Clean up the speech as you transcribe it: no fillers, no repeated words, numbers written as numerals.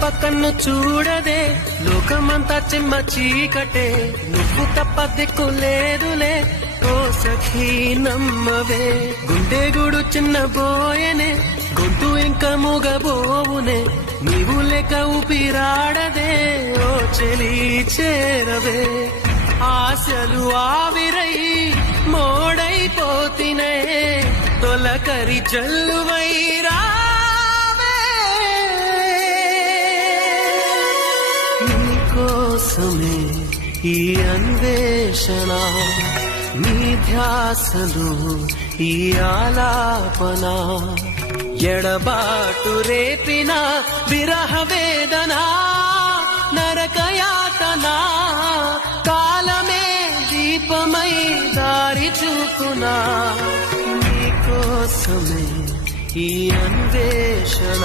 తప్ప కన్ను చూడదే, లోకమంతా చిమ్మ చీకటే, నువ్వు తప్ప దిక్కు లేదులే ఓ సఖీ నమ్మవే. గుండె గుడు చిన్న బోయనే, గొంతు ఇంకా మూగబోవునే, నీవు లేక ఊపిరాడదే ఓ చెలి చేరవే. ఆశలు ఆవిరై మోడైపోతినే, తొలకరి జల్లువై రావే. నీకోసమే ఈ అన్వేషణ, నీ ధ్యాసలు ఈ ఆలాపన, ఎడబాటు రేపిన విరహ వేదన, నరకయాతన, కాలమే దీపమై దారి చూపునా. నీకోసమే ఈ అన్వేషణ.